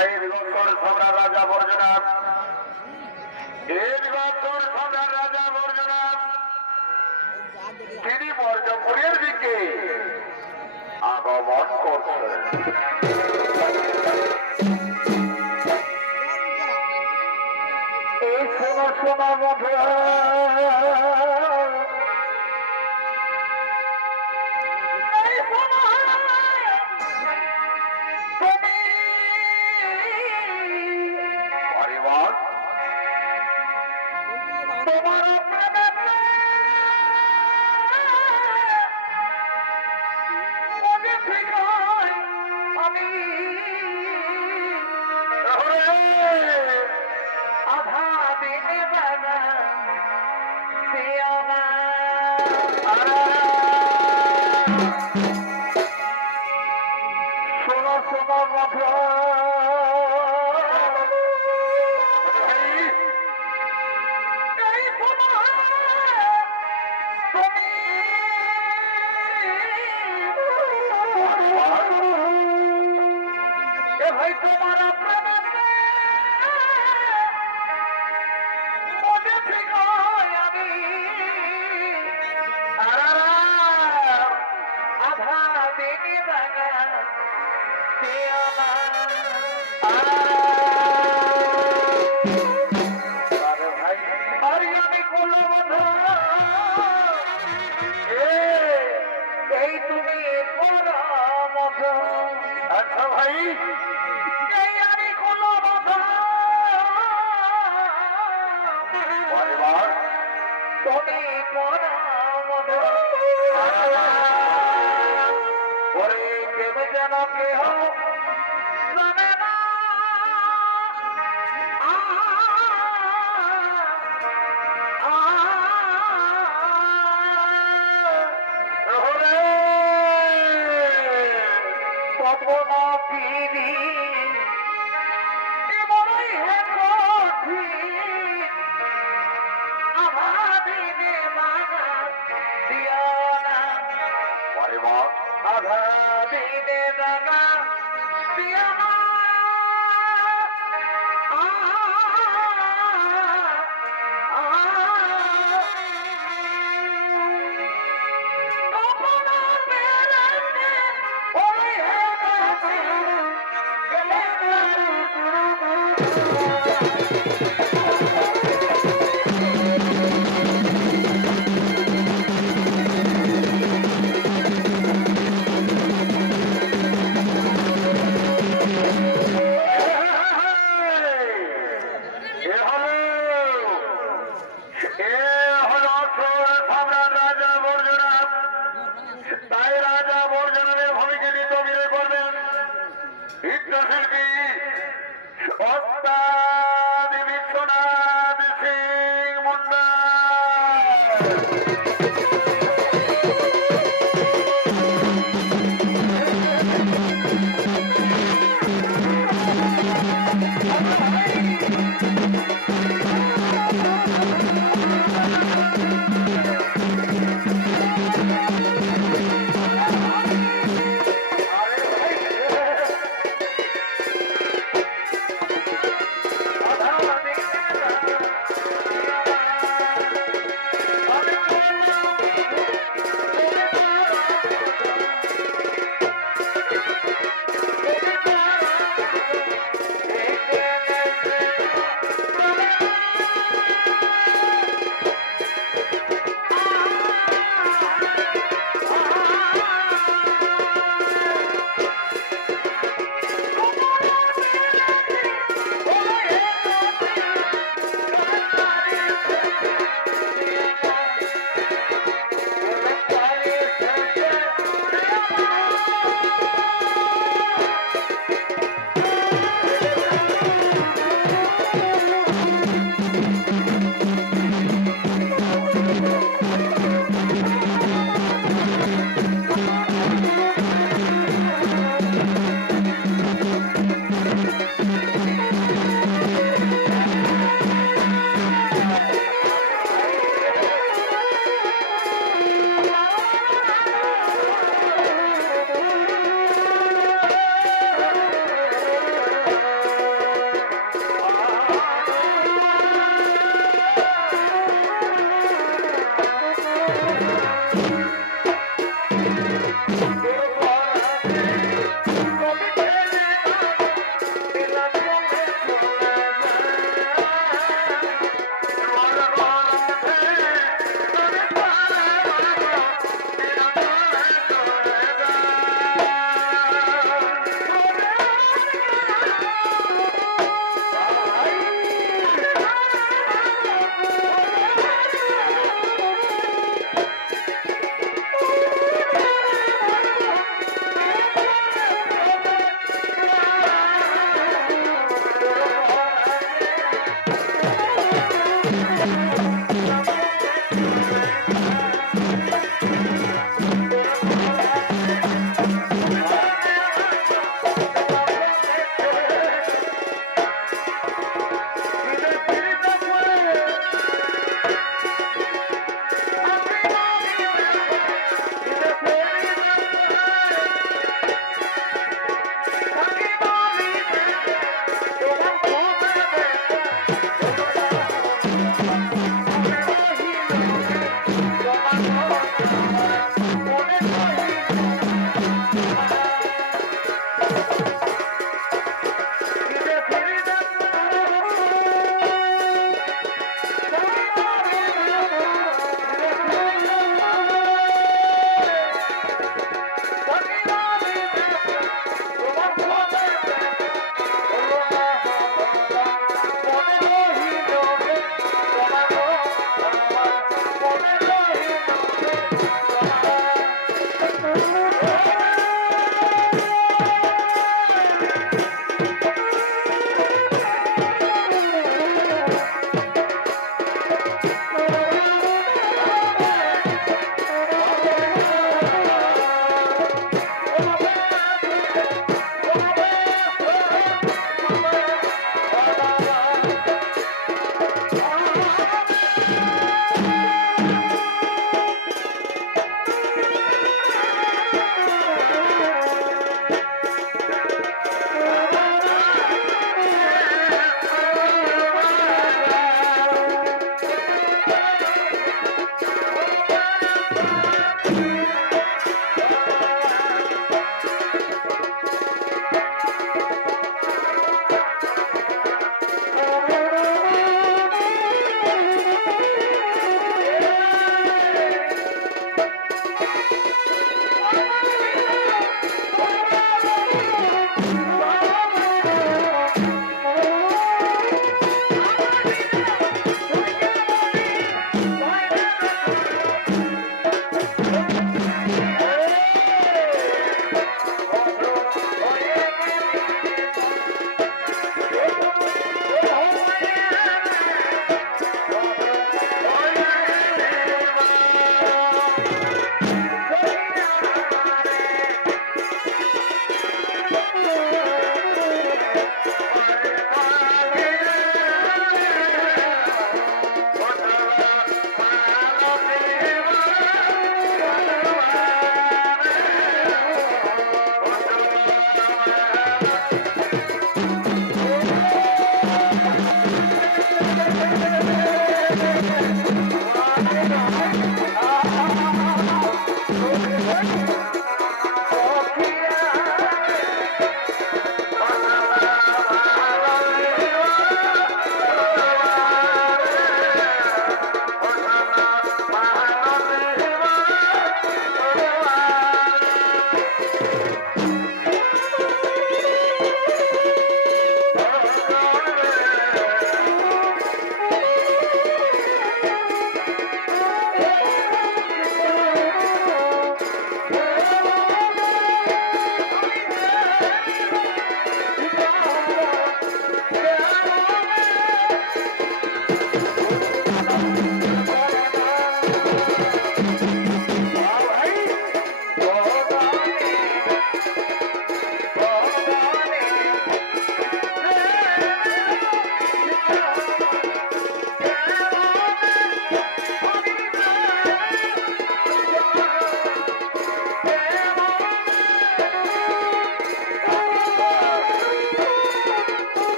এই বছর সম্রাট রাজা বর্জনাথ, এই বছর সম্রাট রাজা বর্জনাথ তিনি বর্জপুরের দিকে আগমন করছেন। এই শোনো শোনো মধু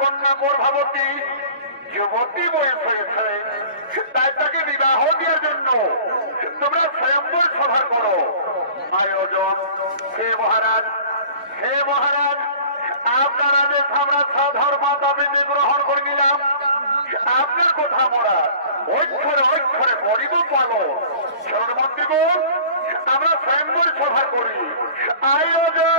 কন্যা গর্ভবতী যুবতী বয়স হয়েছে, তাই তাকে বিবাহ দেওয়ার জন্য তোমরা স্বয়ম্বর সভা করো আয়োজন। হে মহারাজ, হে মহারাজ, আপনার আদেশ আমরা সাধারণ মাতা বিধি গ্রহণ করে নিলাম। আপনার কথা মোরা অক্ষরে অক্ষরে করিব পালো। মন্ত্রীগণ, আমরা স্বয়ম্বর সভা করি আয়োজন।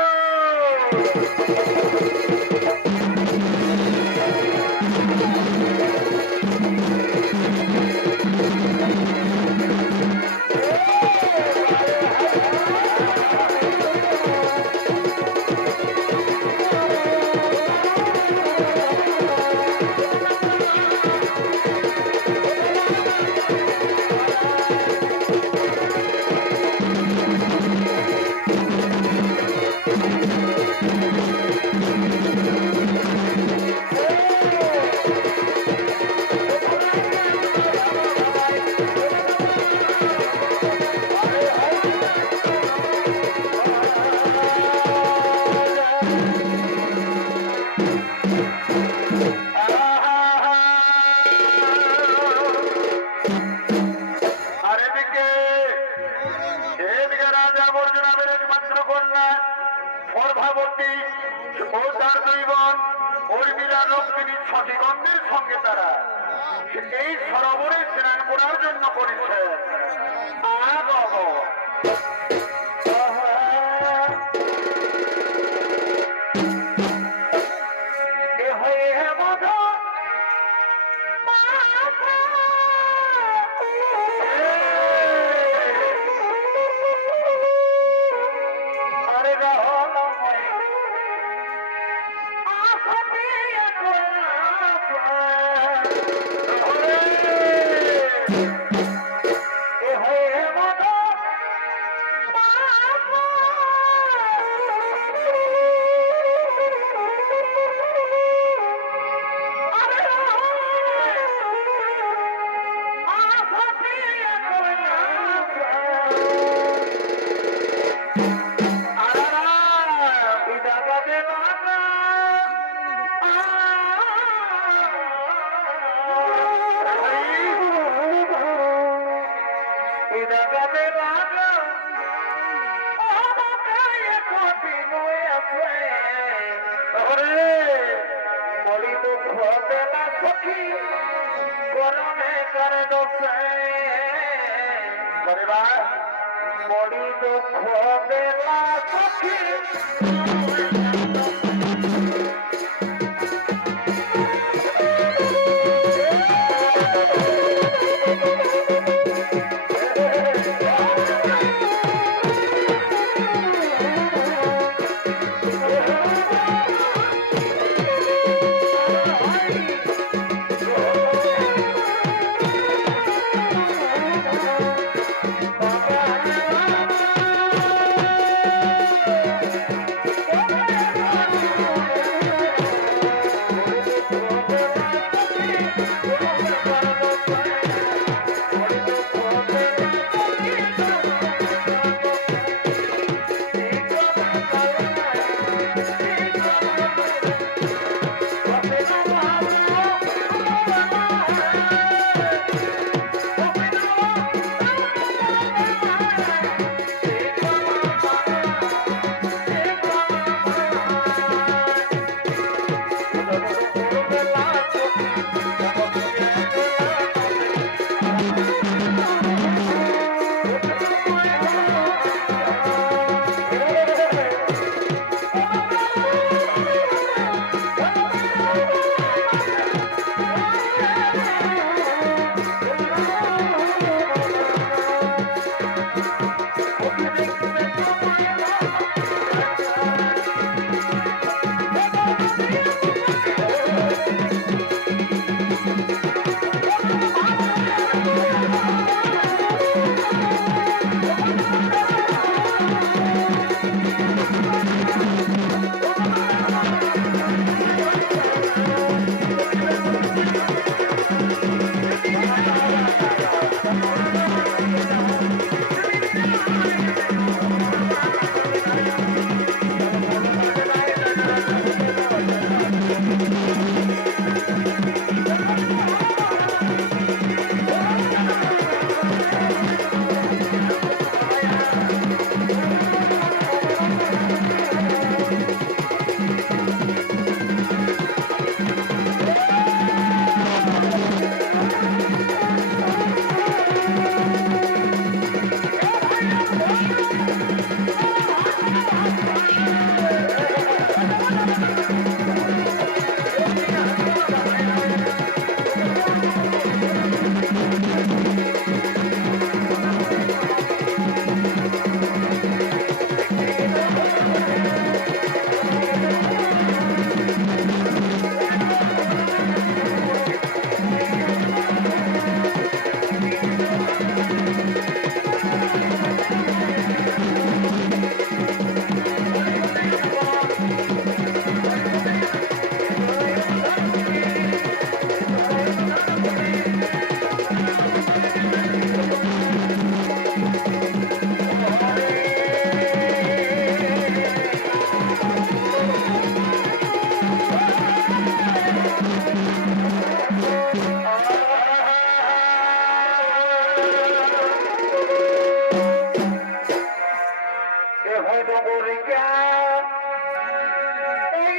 সঙ্গে তারা এই সরোবরে স্নান করার জন্য করেছে। বড়ি দুঃখ বেলা সখী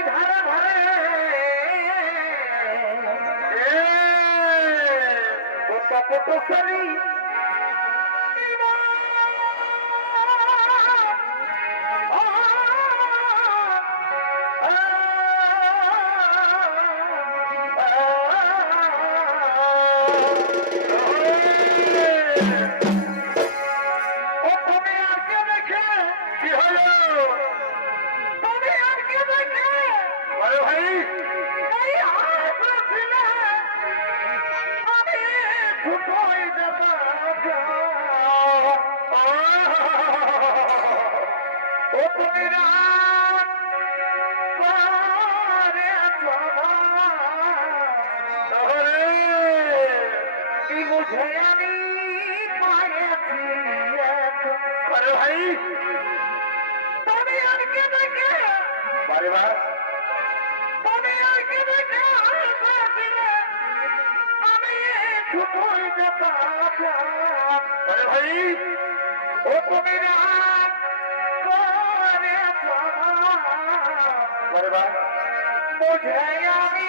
ধারে ধারে কত সারি আমি পায়েছি ভাই তুমি আজকে দেখে পরিবার তুমি আজকে দেখে আমি ছুটোই যেতাম ভাই ও তুমি পরিবার বুঝে আমি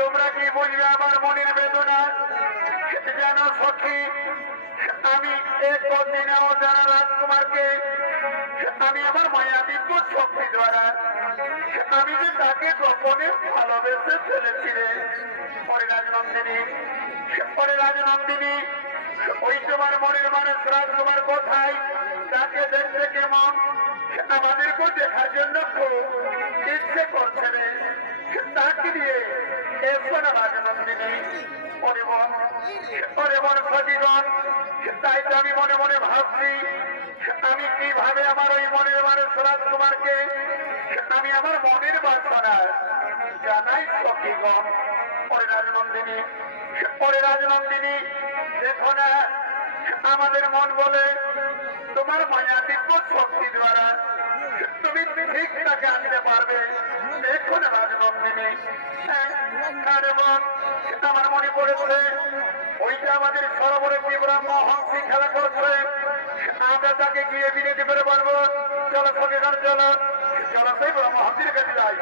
তোমরা কি বুঝবে আমার মনের বেদনা জানো সখী আমি এক দিনেও যারা রাজকুমারকে আমি আমার মায়াদিব্য শক্তি দ্বারা আমি যে তাকে গোপনে ভালোবেসে ফেলেছি রে পরে রাজনন্দিনী ওই তোমার মনের মানুষ রাজকুমার কোথায় তাকে দেখতে কেমন আমাদেরকে দেখার জন্য খুব ইচ্ছে করছে রে তাকে দিয়ে এসো না রাজনন্দিনী পরিবন সতীগণ তাই তো আমি মনে মনে ভাবছি আমি কিভাবে আমার ওই মনের মানুষ রাজকুমারকে আমি আমার মনের বাসনা জানাই সতীগণ পরে রাজনন্দিনী দেখো না আমাদের মন বলে তোমার মায়াদিব্য শক্তি দ্বারা তুমি ঠিক তাকে আনতে পারবে দেখো না রাজনন্দিনী আমার মনে পড়েছে ওইটা আমাদের সরোবরে কি ব্রহ্ম হংসি খেলা করছে আমরা তাকে গিয়ে বিনতি করে বলবো চলো সবিধান চলো চলো সেই ব্রহ্ম হংসির কাছে যাই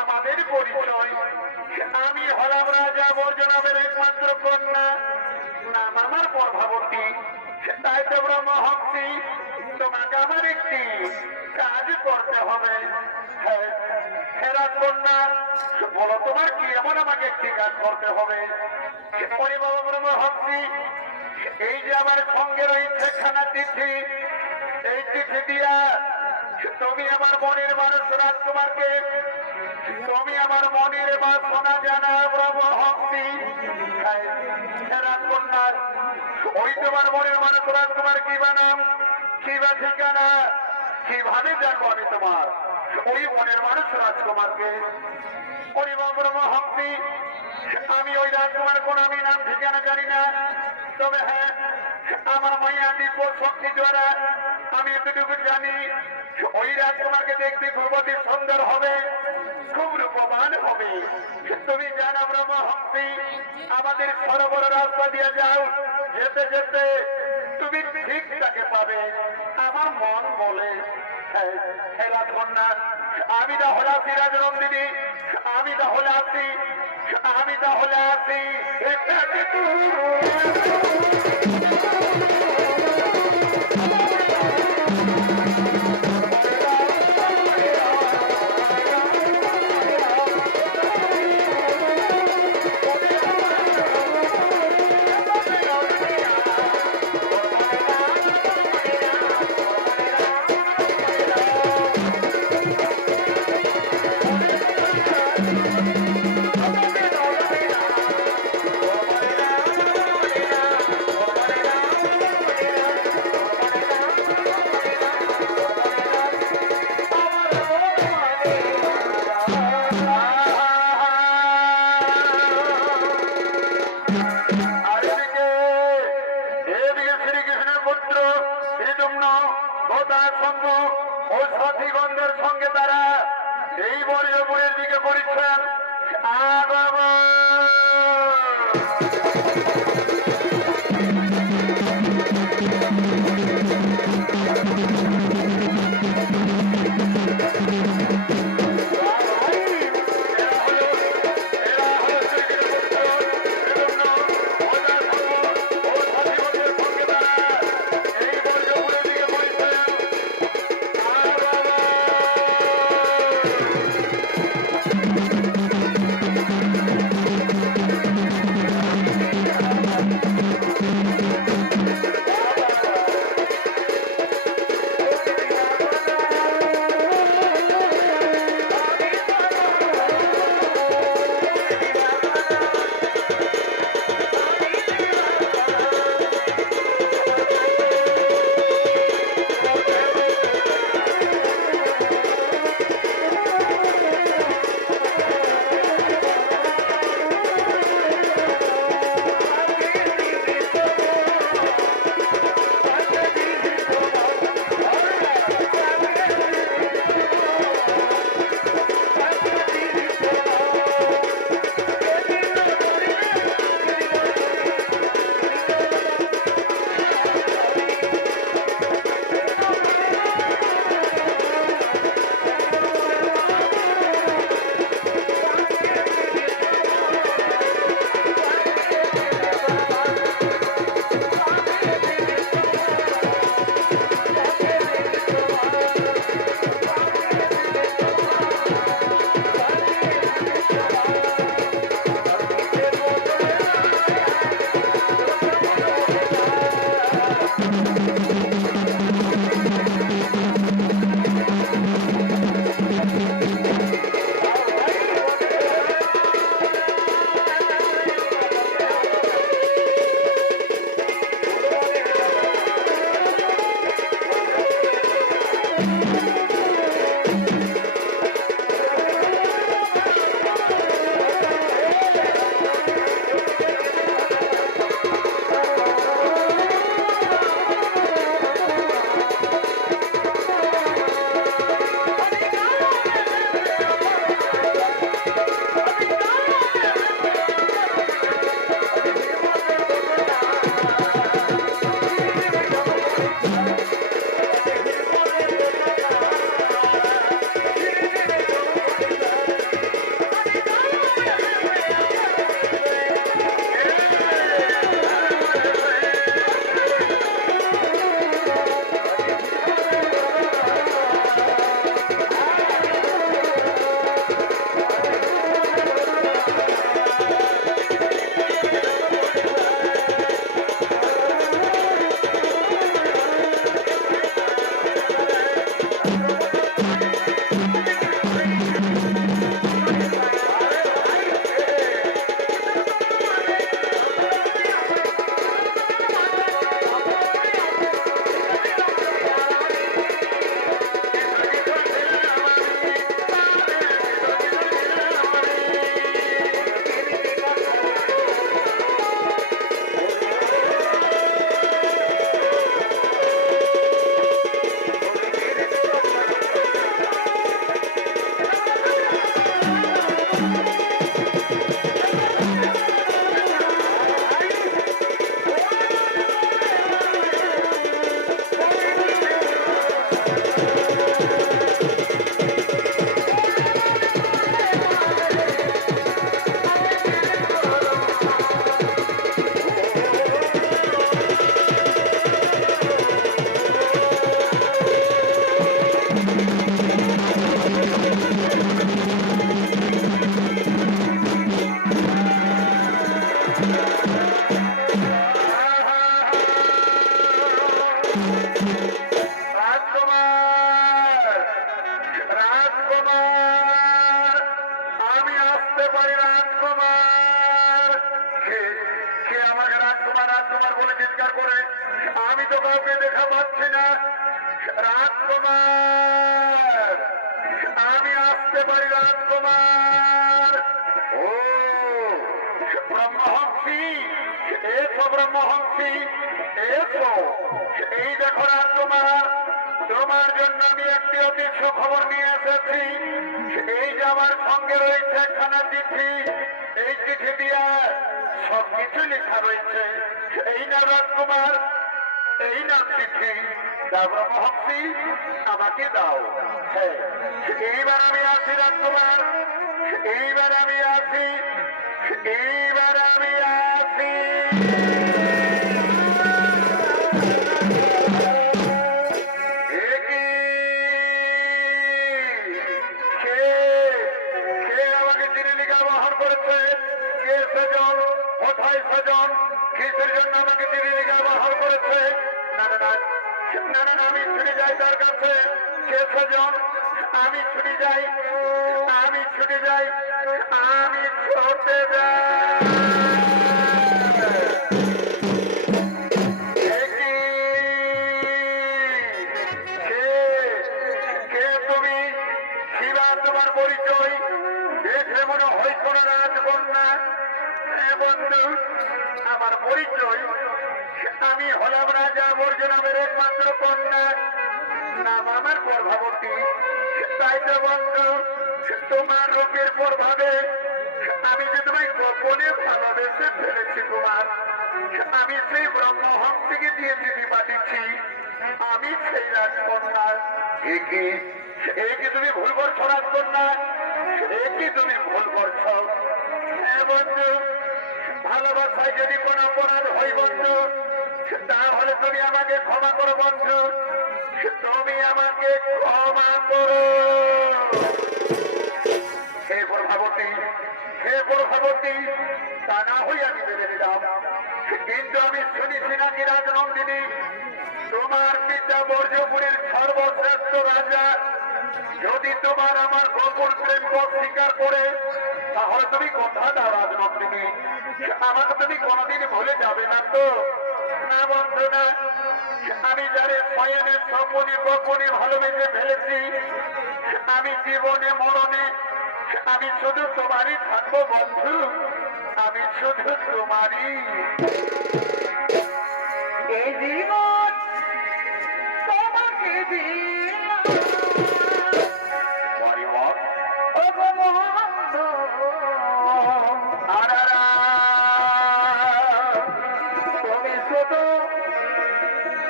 আমাদের পরিচয় আমি হলাম রাজা বর্জনাবের একমাত্র কন্যা নাম আমার প্রভাবতী তাই তো ব্রহ্মহংসী তোমাকে আমার একটি কাজ করতে হবে হেরা কন্যা বলো তোমার কি এমন আমাকে একটি কাজ করতে হবে ব্রহ্মহংসী এই যে আমার সঙ্গে রয়েছে আমার মনের মানুষ রাজকুমারকে তুমি আমার মনের বাসনা জানা ব্রহ্মহংসী রাজকন্যার ওই তোমার মনের মানুষ রাজকুমার কি বা নাম কি বা ঠিকানা কিভাবে জানবো আমি তোমার ওই মনের মানুষ রাজকুমারকে ওই ব্রহ্মহংসী আমি ওই রাজকুমার কোন আমি নাম ঠিকানা জানি না তবে হ্যাঁ আমার মায়া দিব্য শক্তি দ্বারা আমি এতটুকু জানি ওই রাজকুমারকে দেখতে খুব অতি সুন্দর হবে খুব রূপবান হবে তুমি জানো ব্রহ্মহংসী আমাদের সরোবর রাস্তা দিয়ে যাও যেতে যেতে তুমি ঠিক তাকে পাবে আমার মন বলে হে রাজকন্যা আমি তাহলে আছি রাজনন্দিনী আমি তাহলে আছি আমি তাহলে আছি এটাকে সাথীগণের সঙ্গে তারা এই বর্জপুরের দিকে পরিচ্ছেন রাজকুমার, রাজকুমার, আমি আসতে পারি রাজকুমার। কে কে আমাকে রাজকুমার রাজকুমার বলে চিৎকার করে? আমি তো কাউকে দেখা পাচ্ছি না। রাজকুমার, আমি আসতে পারি রাজকুমার। ও ব্রহ্মহংসী, এসো ব্রহ্মহংসী, এসো। এই দেখো রাজকুমার, তোমার জন্য আমি একটি অতি সুখবর নিয়ে এসেছি। এই যে আমার সঙ্গে রয়েছে একখানা চিঠি, এই চিঠি দিয়া সবকিছু লেখা রয়েছে। এই না রাজকুমার, এই না চিঠি। দাও ব্রহ্মহংসী, আমাকে দাও। হ্যাঁ, এইবার আমি আসি রাজকুমার, এইবার আমি আসি, এইবার আমি আসি। এ কি? কে কে আমাকে চিনি লিখা বহন করেছে? কে সেজন? কোথায় সেজন? কিসের জন্য আমাকে চিনি লিখা বহন করেছে? না না না না না না, আমি ছুটে যাই তার কাছে। কে সেজন? আমি ছুটে যাই, আমি ছুটে যাই, আমি ছুটে যাই। এ কি? কে কে তুমি? শিবা তোমার পরিচয় দেখে মনে হইত না রাজকন্যা। বন্ধু, আমার পরিচয়, আমি হলাম রাজা বর্জনামের একমাত্র কন্যা, নাম আমার প্রভাবতী। তাই তো বন্ধু, তোমার রূপের প্রভাবে আমি যে তোমায় গোপনে ভালোবেসে ফেলেছি। তোমার আমি সেই ব্রহ্মহংসীকে দিয়ে চিঠি পাঠিয়েছি, আমি সেই রাজকন্যা। এ কি তুমি ভুল করছো রাজকন্যা? এ কি তুমি ভুল করছো? হ্যাঁ বন্ধু, ভালোবাসায় যদি কোনো অপরাধ হয় বন্ধু, তাহলে তুমি আমাকে ক্ষমা করো বন্ধু, তুমি আমাকে ক্ষমা করো। হে প্রভাবতী, হে প্রভাবতী, তা না হই আমি মেনে নিলাম। কিন্তু আমি শুনেছি নাকি রাজনন্দিনী, তোমার পিতা বর্জপুরের সর্বশ্রেষ্ঠ রাজা যদি তোমার আমার গোপন প্রেম স্বীকার করে, তাহলে তুমি কথা দাও রাজনন্দিনী, আমাকে তুমি কোনদিন ভুলে যাবে না তো? না বন্ধু না, আমি যারে শয়নের স্বপনে গোপনে ভালোবেসে ফেলেছি, আমি জীবনে মরণে আমি শুধু তোমারই থাকবো বন্ধু, আমি শুধু তোমারই। এই জীবন তোমাকে দিলাম, হরিবল। ও গো মন্দ, আরারা, তুমি শুধু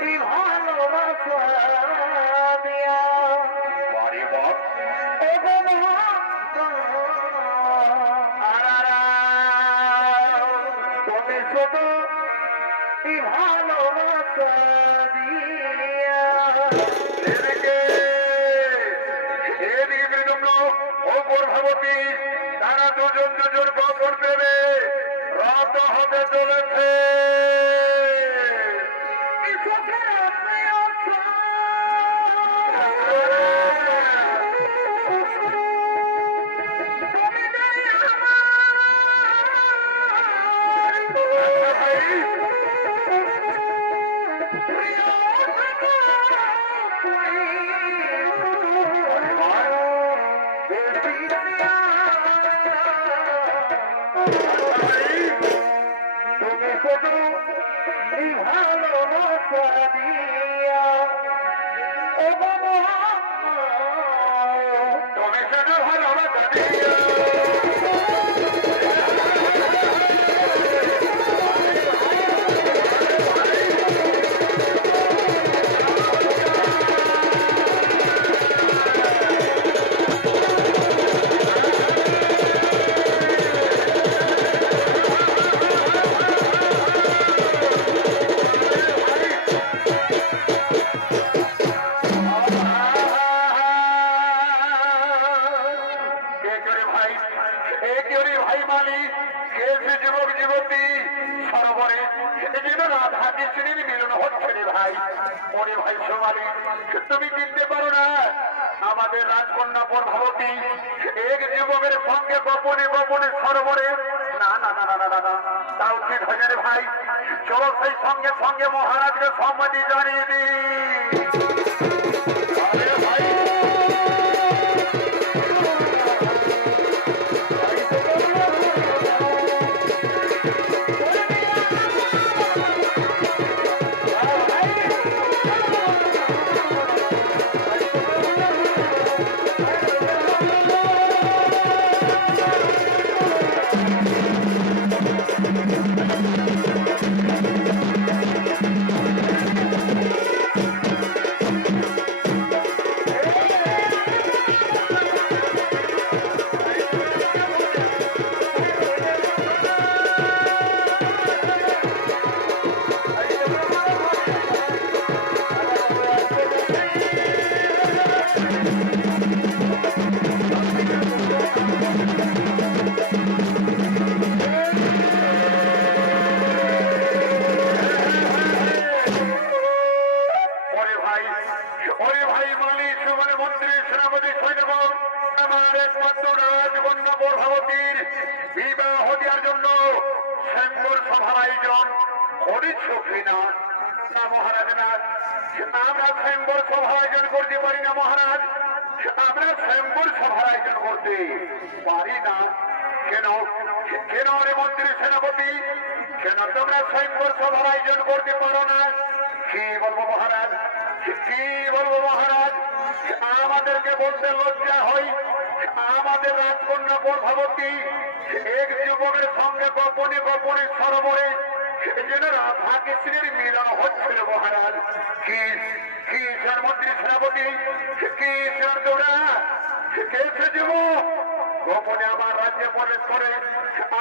এই ভালোবাসা দিয়া, হরিবল। ও গো মন্দ, আরারা, তুমি শুধু এই ভালোবাসা দিয়া। এদিকে এদিকে বিলম্ব ও প্রভাবতী, তারা দুজন দুজন গোপন দেবে রত হতে চলেছে। এই চোখের আশায় আশা, তুমি যে আমার প্রিয় থাকা, বেশি দিয়া। তুমি শুধু এই ভালোবাসা দিয়া, ও বাবা, তুমি শুধু ভালোবাসা দিও। কে করে ভাই ওরে ভাই সোমালি, তুমি চিনতে পারো না আমাদের রাজকন্যা প্রভাবতী এক যুবকের সঙ্গে গোপনে গোপনে সরোবরে? না না না না না না না, তা উচিত হয়ে রে ভাই। চলো সেই সঙ্গে সঙ্গে মহারাজকে সম্মতি জানিয়ে দিই। আরে ভাই, ওরে ভাই মালিক মানে মন্ত্রী সেনাপতি সৈন্যগণ, আমার একমাত্র রাজকন্যা প্রভাবতীর বিবাহ দেওয়ার জন্য স্বয়ংবর সভার আয়োজন করেছ কিনা? না মহারাজ, না, আমরা স্বয়ংবর সভা আয়োজন করতে পারি না মহারাজ। আমরা স্বয়ংবর সভার আয়োজন করতে পারি না। কেন কেন রে মন্ত্রী সেনাপতি, কেন তোমরা স্বয়ংবর সভার আয়োজন করতে পারো না? কি বলবো মহারাজ, কি বলবো মহারাজ, আমাদেরকে বলতে লজ্জা হয়। আমাদের রাজকন্যা প্রভাবতী এক যুবকের সঙ্গে গোপনে গোপনে সরোবরে যেন রাধা কৃষ্ণের মিলন হচ্ছিল মহারাজ। কি কি মন্ত্রী সেনাপতি, কি তোরা কেছে যুবক গোপনে আমার রাজ্যে প্রবেশ করে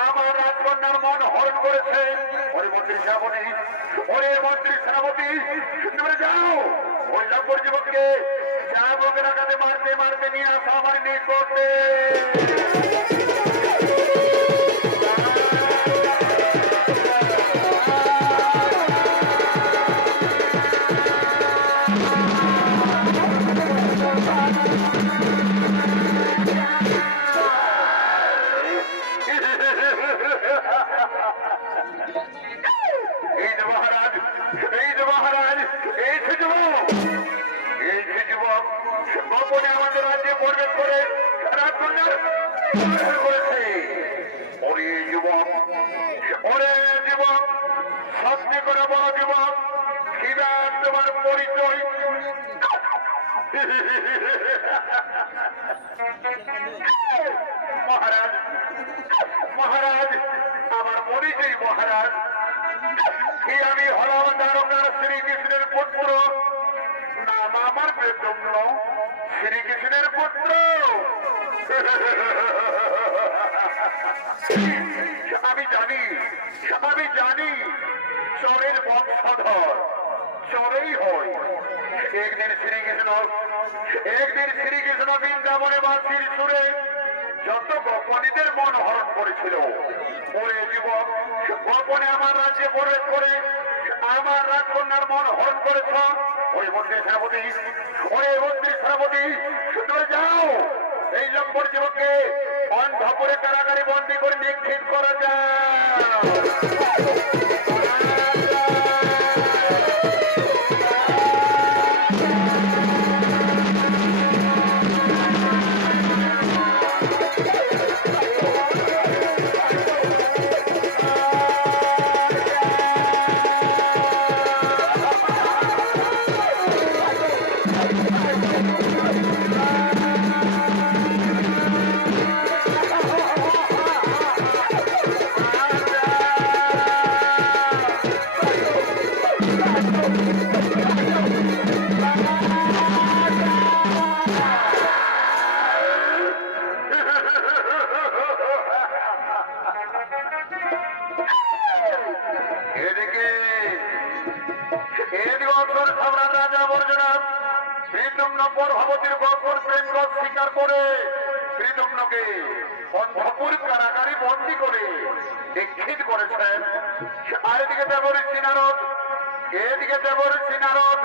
আমার রাজকন্যার মন হরণ করেছে। ওরে মন্ত্রী সেনাপতি, ওরে মন্ত্রী সেনাপতি, তোমরা যাও ওই লম্বর যুবককে যা লোকেরা কাছে মারতে মারতে নিয়ে আসা আমার নিকটে। এই যে মহারাজ, এই যে মহারাজ, এই যে যুবক, এই যে যুবক গোপনে আমাদের রাজ্যে প্রবেশ করে রাজকন্যার বিবাহ করেছে। ওরে যুবক, ওরে যুবক, সত্যি করে বড় যুবক, কিবা তোমার পরিচয়? মহারাজ, মহারাজ, আমার পরিচয় মহারাজ, কি আমি হলাম দ্বারকার শ্রীকৃষ্ণের পুত্র। নাম আমার বেদম্ন, শ্রীকৃষ্ণের পুত্র। আমি জানি, আমি জানি চোরের বংশধর চোরেই হয়। একদিন শ্রীকৃষ্ণ বৃন্দাবনে বাঁশির সুরে যত গোপনীদের মন হরণ করেছিল। ওরে যুবক গোপনে আমার রাজ্যে প্রবেশ করে আমার রাজকন্যার মন হরণ করেছ। ওরে মন্ত্রী সেনাপতি, ওরে মন্ত্রী সেনাপতি, তোমরা যাও এই লম্বর যুবককে অন্ধপুরে কারাগারে বন্দী করে নিক্ষেপ করা যায়। প্রভাবতীর গোপন প্রেম স্বীকার করে শ্রীদম্নকে অন্ধপুর কারাগারে বন্দী করে নিক্ষেপ করেছেন। আর এদিকে দেবর সিনারদ, এদিকে দেবর সিনারদ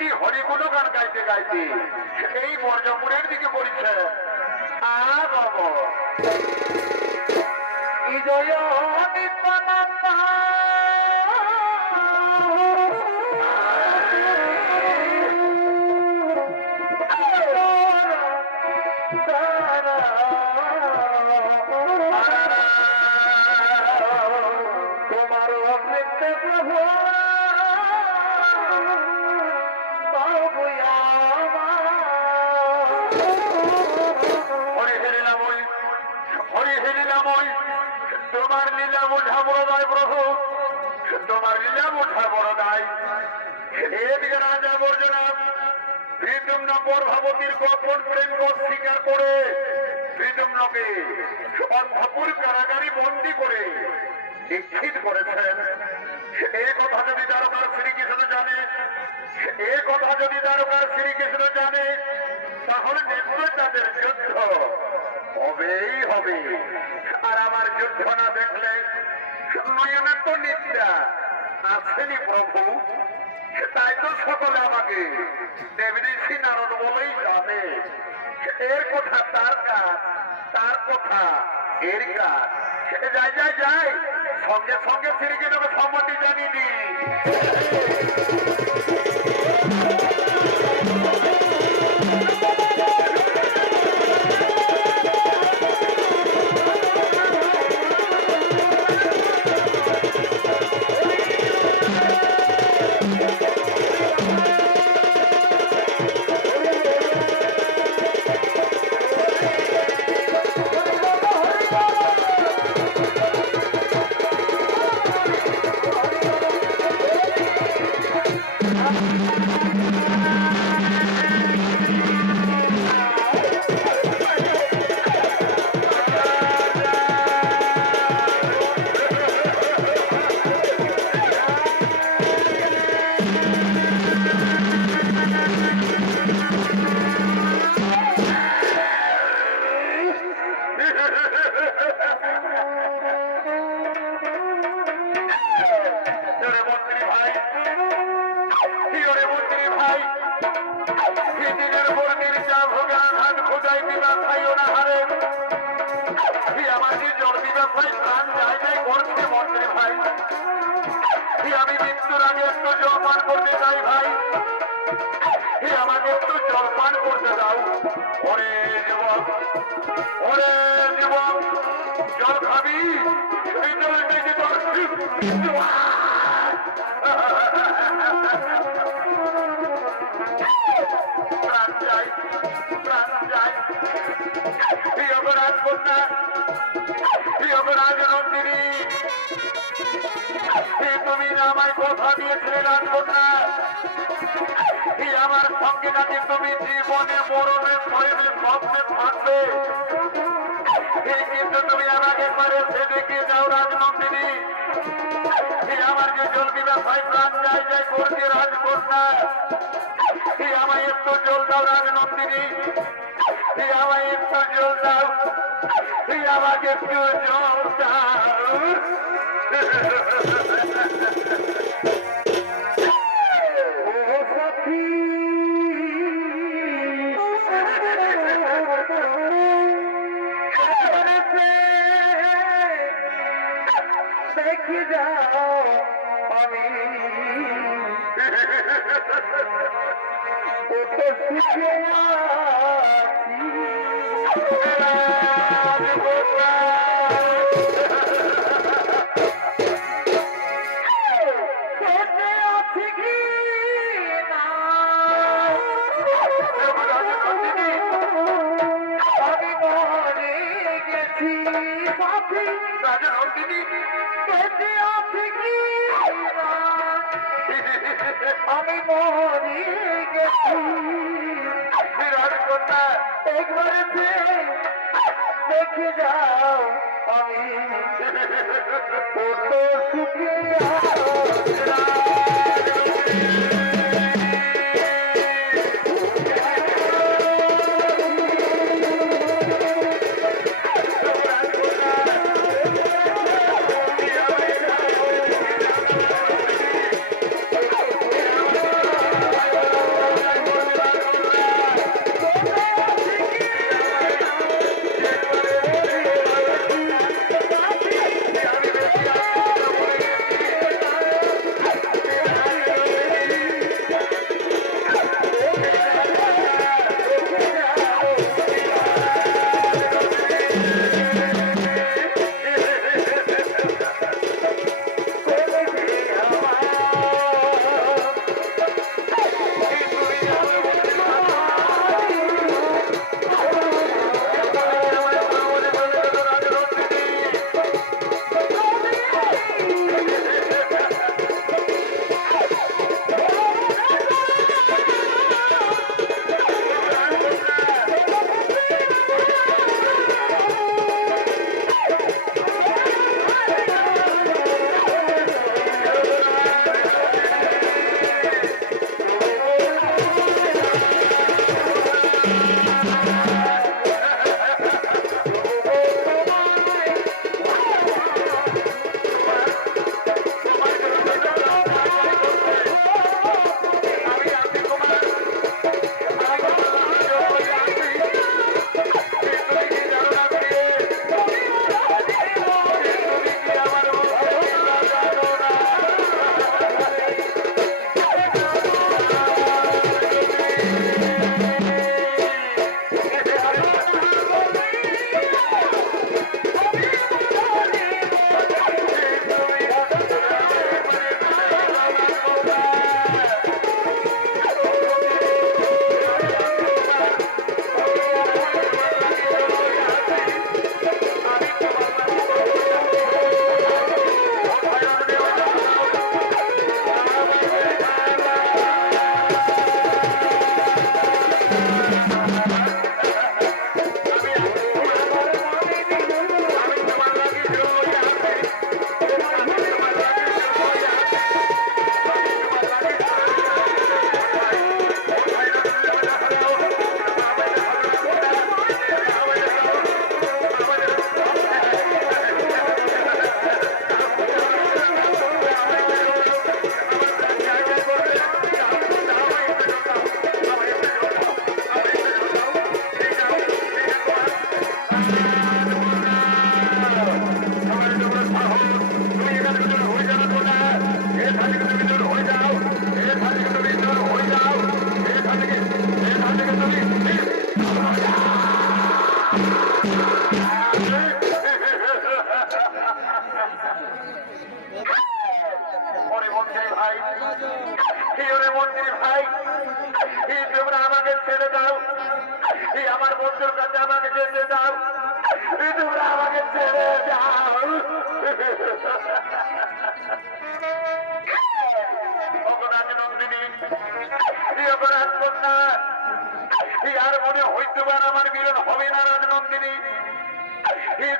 তিনি হরিগুণ গান গাইতে গাইতে এই বর্জপুরের দিকে পড়ছে। বিজয় নিত্যানন্দ তোমার অমৃত প্রভু তোমার লীলা বোঝা বড় দায় প্রভু, তোমার লীলা বোঝা বড় দায়। এদিকে রাজা বর্জনাথ শ্রীদুম্ন পর্ভাবতীর গোপন প্রেম স্বীকার করে শ্রীদুম্নকে অন্ধপুর কারাগারে বন্দী করে নিশ্চিত করেছেন। এই কথা যদি দ্বারকার শ্রীকৃষ্ণ জানে, এই কথা যদি দ্বারকার শ্রীকৃষ্ণ জানে, তাহলে নিশ্চয় তাদের যুদ্ধ হবেই হবে। আর আমার যুদ্ধ না দেখলে নয়নের তো নিত্যা আসেনি প্রভু, তাই তো সকলে আমাকে দেবী ঋষি নারদ বলেই জানে। এর কথা তার কাজ, তার কথা এর কাজ। যাই যাই যাই, সঙ্গে সঙ্গে শ্রীকৃষ্ণকে সম্মতি জানিয়ে দিই। আমি মৃত্যুর আগে একটু জলপান করতে চাই ভাই, আমাকে একটু জলপান করতে দাও। ওরে যুবক, ওরে যুবক, জল খাবি? এই জল দেখি তোর প্রাণ চাই, প্রাণ চাই। রাজকন্যা, রাজনন্দিনী, তুমি আমায় কথা দিয়েছিলে রাজকন্যা, আমার সঙ্গে নাকি তুমি জীবনে মরণে শরীরে স্বপ্নে থাকবে। কিন্তু তুমি আমাকে একবারে সে দেখিয়ে যাও রাজনন্দিনী। আমার যে জলবি ব্যবসায় প্রাণ যায় যায় করছে রাজকন্যা, আমায় একটু জল দাও রাজনন্দিনী, আমায় একটু জল দাও, আমাকে একটু জল দাও। দেখি যাও আমি কত সুখে আছি। আমি মরি গেছি রাজকন্যা, একবার দেখে যাও আমি কত সুখে ছেড়ে যাও। রাজনন্দিনী অপরাধ কন্যা আর মনে হইতে পারে আমার মিলন হবে না রাজনন্দিনী।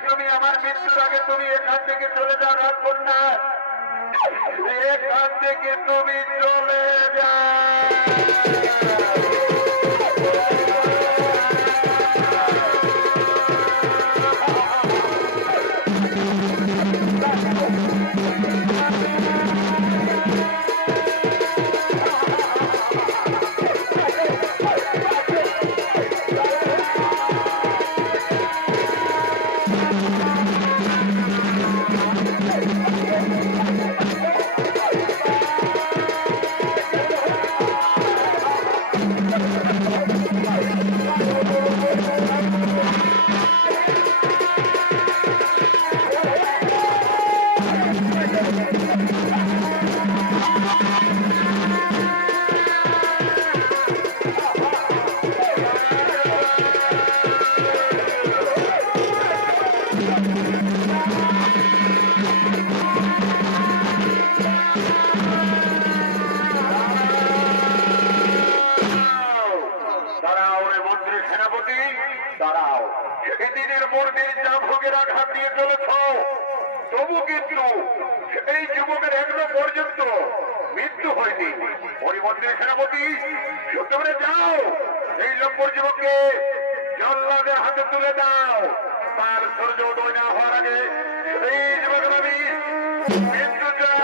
তুমি আমার মৃত্যুর আগে তুমি এখান থেকে চলে যাও রাজকন্যা, এখান থেকে তুমি চলে যাও। দাঁড়াও, এদিনের পর দিন যা ভোগের আঘাত দিয়ে চলেছ, তবু কিন্তু এই যুবকের এখনো পর্যন্ত মৃত্যু হয়নি। হরিমন্দিরের সেনাপতি, তোমরা যাও, এই লম্বর যুবককে জল্লাদের হাতে তুলে দাও। তার সূর্য উদয় না হওয়ার আগে এই যুবকের আমি মৃত্যু চাই।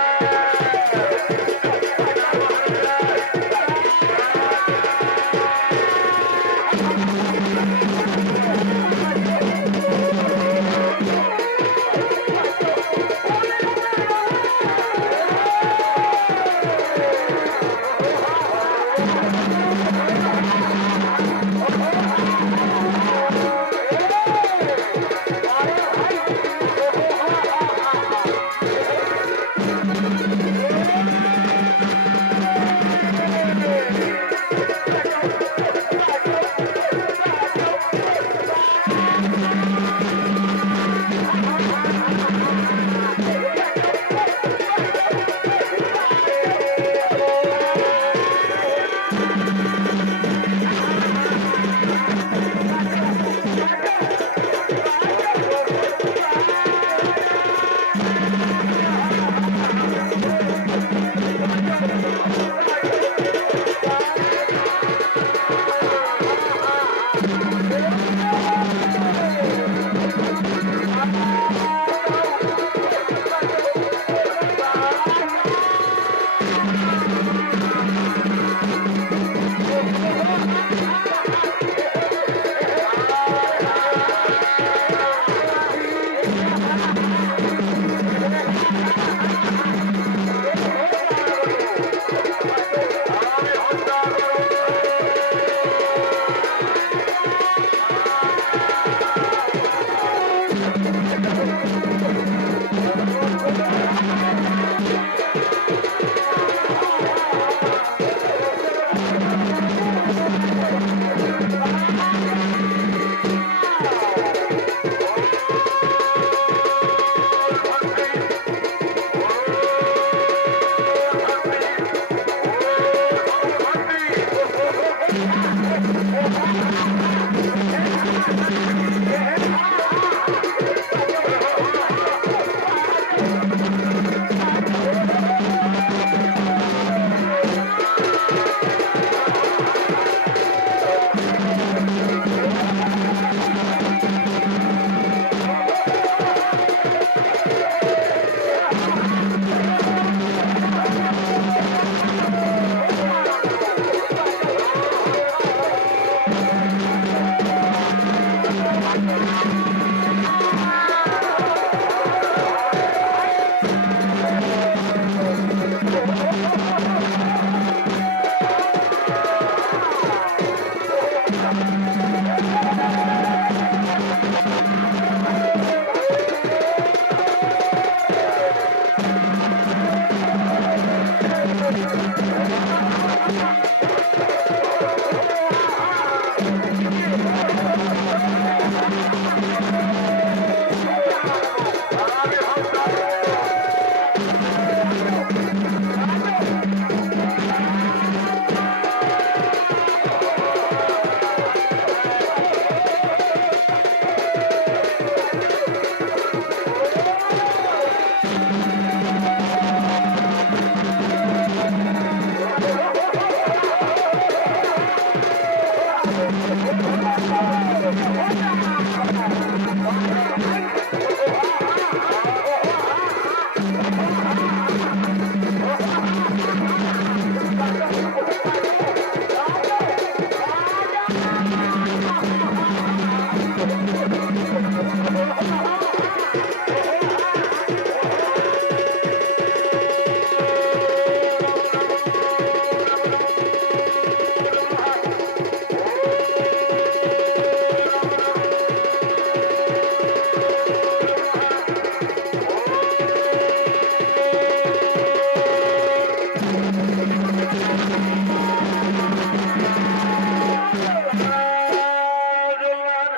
জল্লাদ,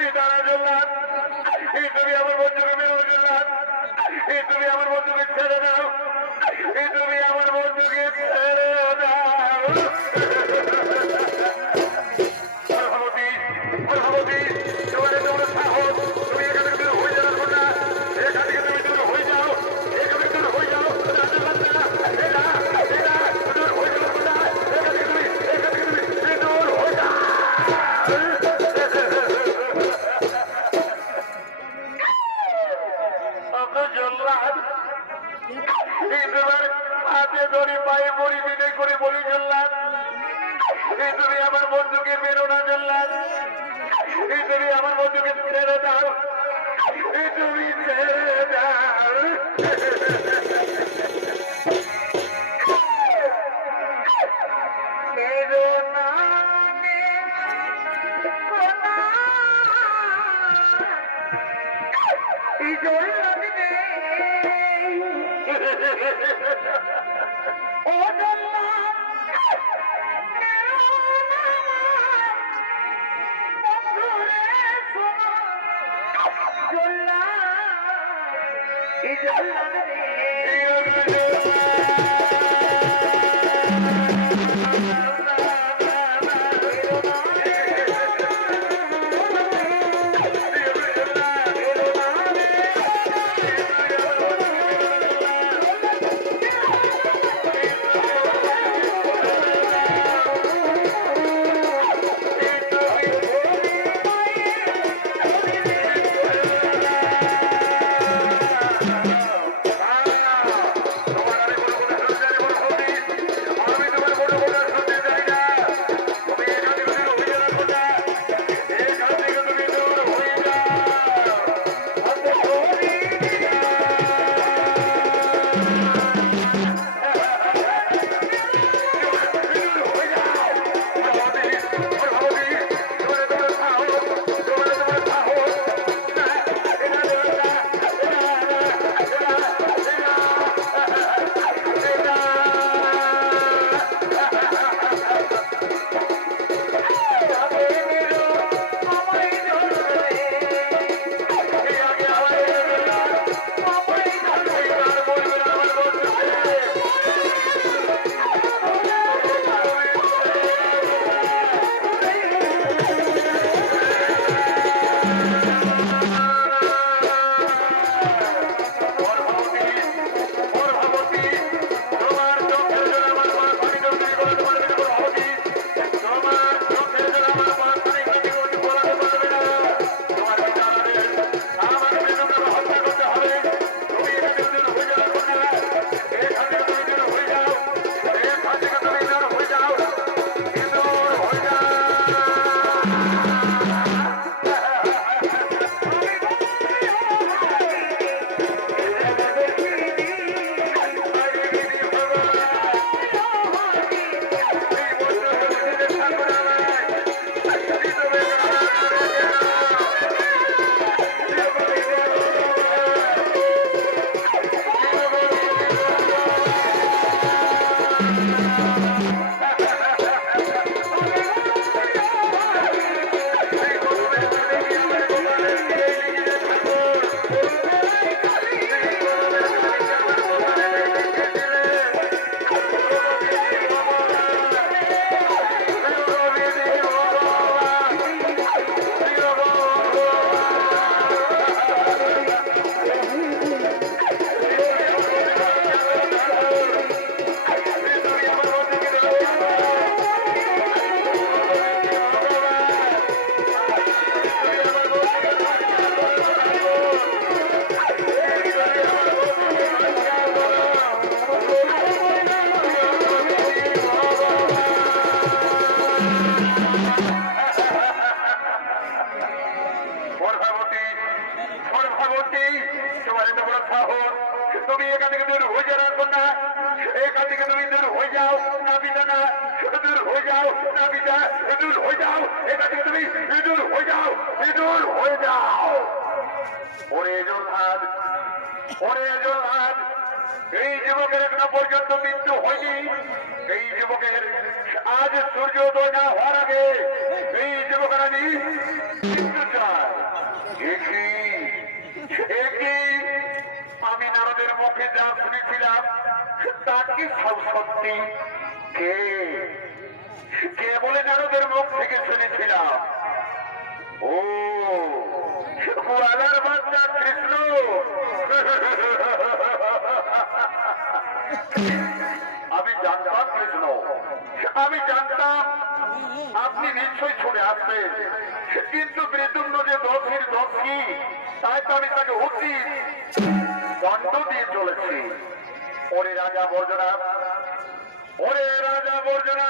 এই দাঁড়া জল্লাদ, এই তুমি আমার বন্ধুকে মেরো না জল্লাদ, এই তুমি আমার বন্ধুকে ছেড়ে দাও, এই তুমি আমার বন্ধুকে ছেড়ে দাও। প্রভাবতী, প্রভাবতী, তোমার এত বড় সাহস, তুমি এখান থেকে দূর হয়ে যাবে না, এখান থেকে তুমি দূর হয়ে যাও, এখান থেকে দূর হয়ে যাও, রাজা বাচ্চা, এরা, এরা, দূর হয়ে যাও না, এখান থেকে তুমি দূর হয়ে যাও। ওগো জল্লাদ, এই তোমার হাতে ধরে পায়ে পড়ি বিনয় করে বলি জল্লাদ, এই তুমি আমার বন্ধুকে মেরো না জল্লাদ, এই তুমি আমার বন্ধুকে ছেড়ে দাও, এই তুমি ছেড়ে দাও। মেরো না এই জল্লাদ নেই ও জল্লাদ মেরো না বন্ধুরে শোনো জল্লাদ এই জল্লাদ নেই তোমার আমি কোনো কথা শুনতে হয়ে যাও, না বিদা, দূর হয়ে যাও, এটা থেকে তুমি দূর হয়ে যাও, দূর হয়ে যাও। ওরে জোরহাট, ওরে জোরহাট, এই যুবকের এখনো পর্যন্ত মৃত্যু হয়নি। এই যুবকের আজ সূর্যোদয় না হওয়ার আগে এই যুবকের আমি মৃত্যু চাই। একই একই আমি নারদের মুখে যা শুনেছিলাম তা কি সব সত্যি? কে কে বলে নারদের মুখ থেকে শুনেছিলাম? ও গোয়ালার বাচ্চা কৃষ্ণ। আমি জানতাম কৃষ্ণ, আমি জানতাম আপনি নিশ্চয়ই ছুটে আসবেন, কিন্তু বৃতুম্ন যে দোষীর দোষী, তাই তো আমি তাকে উচিত দণ্ড দিয়ে চলেছি। ওরে রাজা বর্জনা, ওরে রাজা বর্জনা,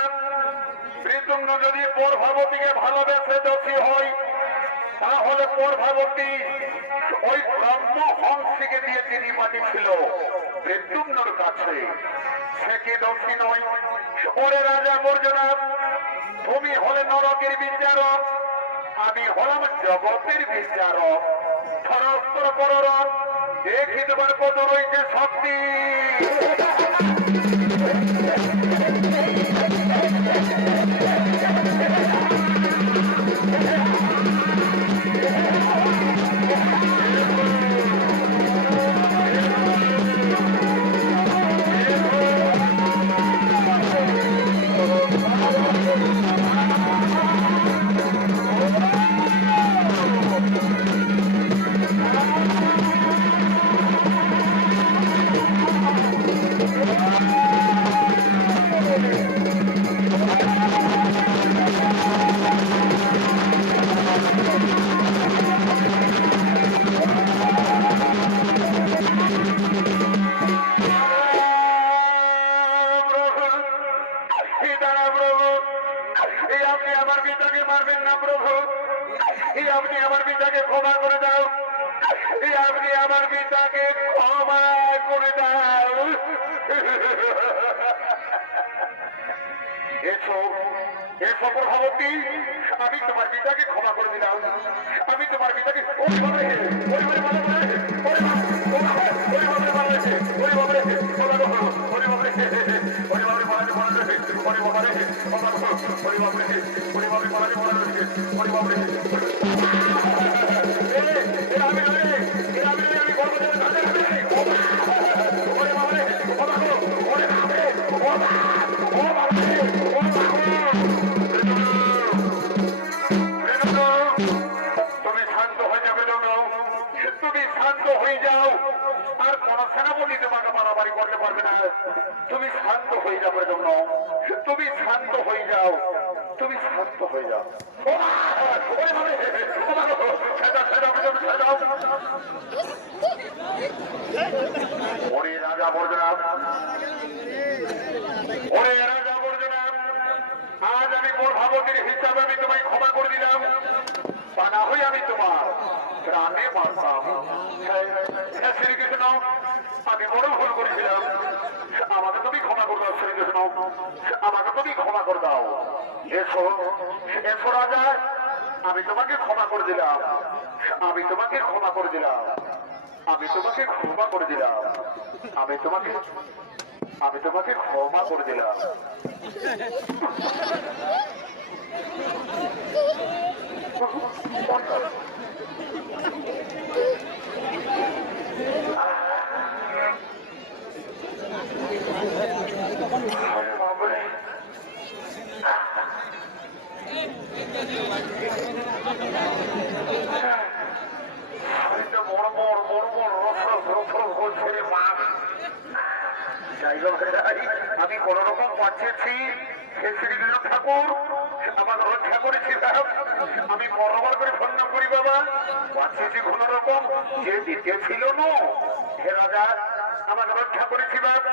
বৃতুম্ন যদি প্রভাবতীকে ভালোবেসে দোষী হয়, তাহলে প্রভাবতী ওই ব্রহ্ম হংসীকে দিয়ে তিনি পাঠিয়েছিল বৃতুম্নর কাছে। সে কি দোষী নয়? ওরে রাজা বর্জনা, তুমি হলে নরকের বিচারক, আমি হলাম জগতের বিচারক। ধরস্তর কররক, দেখি তোমার কত রয়েছে শক্তি। আপনি আমার পিতাকে ক্ষমা করে দাও, আপনি আমার পিতাকে ক্ষমা করে দাও। এসো এসো প্রভাবতী, আমি তোমার পিতাকে ক্ষমা করে দিলাম, আমি তোমার পিতাকে তুমি শান্ত হয়ে যাবে, তুমি শান্ত হয়ে যাও, আর কোন সেনাপতি তোমাকে মারামারি করতে পারবে না। তুমি শান্ত হয়ে যাবে, তুমি শান্ত হয়ে যাও, তুমি শান্ত হয়ে যাও। ওরে রাজা বর্জনা, ওরে রাজা বর্জনা, আজ আমি প্রভাবতীর হিসাবে আমি তোমায় ক্ষমা করে দিলাম, তা না হয়ে আমি তোমার প্রাণে মারতাম। হ্যাঁ শ্রীকৃষ্ণ, আমি বড় ভুল করেছিলাম, আমাকে তুমি ক্ষমা করে দাও। শ্রীকৃষ্ণ, আমাকে তুমি ক্ষমা করে দাও। এসো এসো রাজা, আমি তোমাকে ক্ষমা করে দিলাম, আমি তোমাকে ক্ষমা করে দিলাম, আমি তোমাকে ক্ষমা করে দিলাম, আমি তোমাকে ক্ষমা করে দিলাম। আমি কোন রকম বাঁচিয়েছি, শ্রীকৃষ্ণ ঠাকুর আমাকে রক্ষা করেছিলাম, আমি বরাবর করে প্রণাম করি বাবা, বাঁচিয়েছি কোন রকম, যে দিতেছিল না হে রাজা আমাকে রক্ষা করেছি বাবা,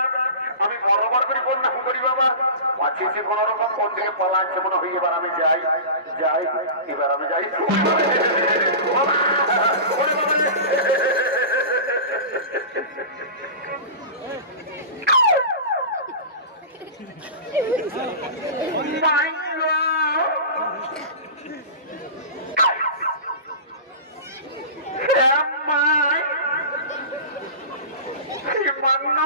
আমি বরাবর করে প্রণাম করি বাবা, বাঁচিয়েছি কোন রকম, কোন দিকে পালাচ্ছে মনে হয়, এবার আমি যাই যাই, এবার আমি যাই। তাই গো, শ্যামাই শ্রীমান্য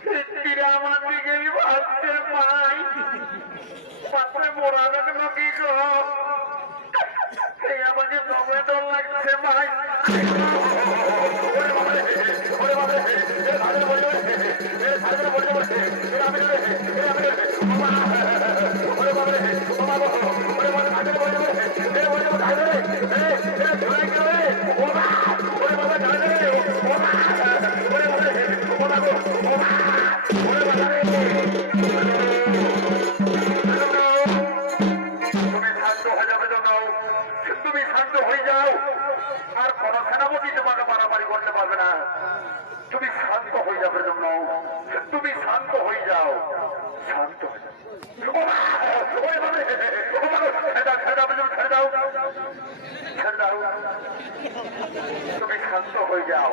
শিল্পীরা আমার দিকে ভাবছে মাই পাত্রে মোড়া রাখলো কি গো, এই আমাকে দমে দল লাগছে মাই। তুমি শান্ত হয়ে যাও, আর কোন সেনাপতি তোমাকে মারামারি করতে পারবে না। তুমি শান্ত হয়ে যাবে জন্য, তুমি শান্ত হয়ে যাও, শান্ত হয়ে যাও। তুমি শান্ত হয়ে যাও,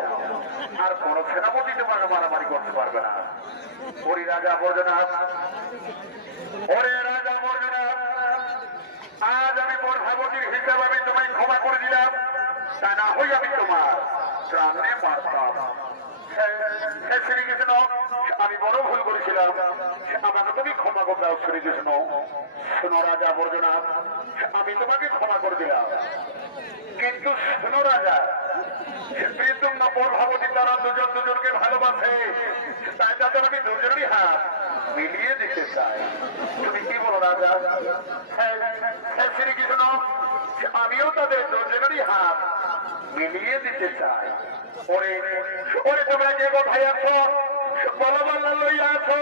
আর কোন সেনাপতি তোমাকে মারামারি করতে পারবে না। ওরে রাজা বর্জনাথ, ওরে রাজা বর্জনাথ, আজ আমি প্রধানমন্ত্রীর হিসাবে আমি তোমায় ক্ষমা করে দিলাম, তা না হই আমি তোমার প্রাণে মারতাম। শ্রীকৃষ্ণ, আমি বড় ভুল করেছিলাম, আমাকে তুমি ক্ষমা করে দাও শ্রীকৃষ্ণ। শোনো রাজা বর্জনাথ, আমি তোমাকে ক্ষমা করে দিলাম, কিন্তু শোনো রাজা, প্রীতম না প্রভাবতী তারা দুজন দুজনকে ভালোবাসে, তাই তাদের আমি দুজনেরই হাত মিলিয়ে দিতে চাই। তুমি কি বলো রাজা? হ্যাঁ শ্রীকৃষ্ণ, আমিও তাদের দুজনেরই হাত মিলিয়ে দিতে চাই। ওরে ওরে তোমরা কে কোথায় আছো? বলো বলো লইয়া আছো।